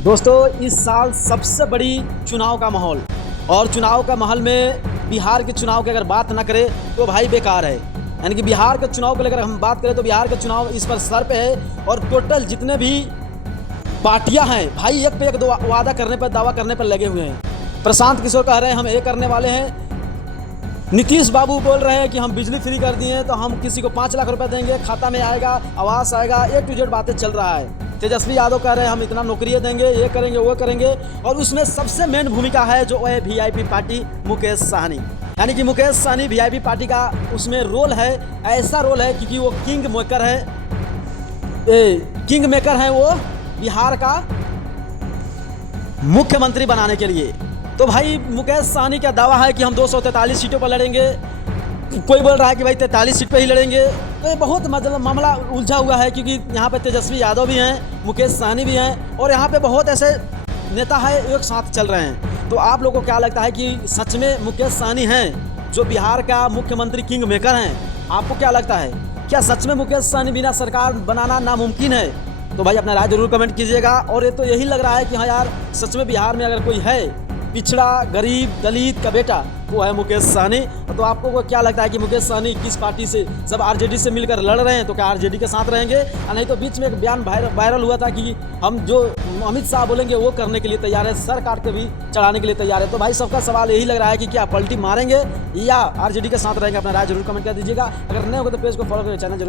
दोस्तों, इस साल सबसे बड़ी चुनाव का माहौल और चुनाव का माहौल में बिहार के चुनाव की अगर बात ना करें तो भाई बेकार है। यानी कि बिहार के चुनाव को लेकर हम बात करें तो बिहार का चुनाव इस पर सर पे है और टोटल जितने भी पार्टियां हैं भाई एक पे एक वादा करने पर दावा करने पर लगे हुए हैं। प्रशांत किशोर कह रहे हैं हम ये करने वाले हैं, नीतीश बाबू बोल रहे हैं कि हम बिजली फ्री कर दिए हैं तो हम किसी को 5 लाख रुपए देंगे, खाता में आएगा, आवास आएगा, ए टू जेड बातें चल रहा है। तेजस्वी यादव कह रहे हैं हम इतना नौकरियां देंगे, ये करेंगे वो करेंगे। और उसमें सबसे मेन भूमिका है जो है वीआईपी पार्टी मुकेश सहनी। यानी कि मुकेश सहनी वीआईपी पार्टी का उसमें रोल है, ऐसा रोल है क्योंकि वो किंग मेकर है, किंग मेकर है वो बिहार का मुख्यमंत्री बनाने के लिए। तो भाई मुकेश सहनी का दावा है कि हम 243 सीटों पर लड़ेंगे, कोई बोल रहा है कि भाई 43 सीट पर ही लड़ेंगे। तो ये बहुत मतलब मामला उलझा हुआ है क्योंकि यहाँ पे तेजस्वी यादव भी हैं, मुकेश सहनी भी हैं और यहाँ पे बहुत ऐसे नेता है एक साथ चल रहे हैं। तो आप लोगों को क्या लगता है कि सच में मुकेश सहनी हैं जो बिहार का मुख्यमंत्री किंग मेकर हैं? आपको क्या लगता है, क्या सच में मुकेश सहनी बिना सरकार बनाना नामुमकिन है? तो भाई अपना राय जरूर कमेंट कीजिएगा। और ये तो यही लग रहा है कि हाँ यार सच में बिहार में अगर कोई है पिछड़ा गरीब दलित का बेटा वो है मुकेश सहनी। तो आपको को क्या लगता है कि मुकेश सहनी किस पार्टी से, सब आरजेडी से मिलकर लड़ रहे हैं तो क्या आरजेडी के साथ रहेंगे? या नहीं तो बीच में एक बयान वायरल हुआ था कि हम जो अमित शाह बोलेंगे वो करने के लिए तैयार है, सर काट के भी चढ़ाने के लिए तैयार है। तो भाई सबका सवाल यही लग रहा है कि क्या पलटी मारेंगे या आरजेडी के साथ रहेंगे? अपना राय जरूर कमेंट कर दीजिएगा। अगर नए हो तो पेज को फॉलो करें, चैनल जरूर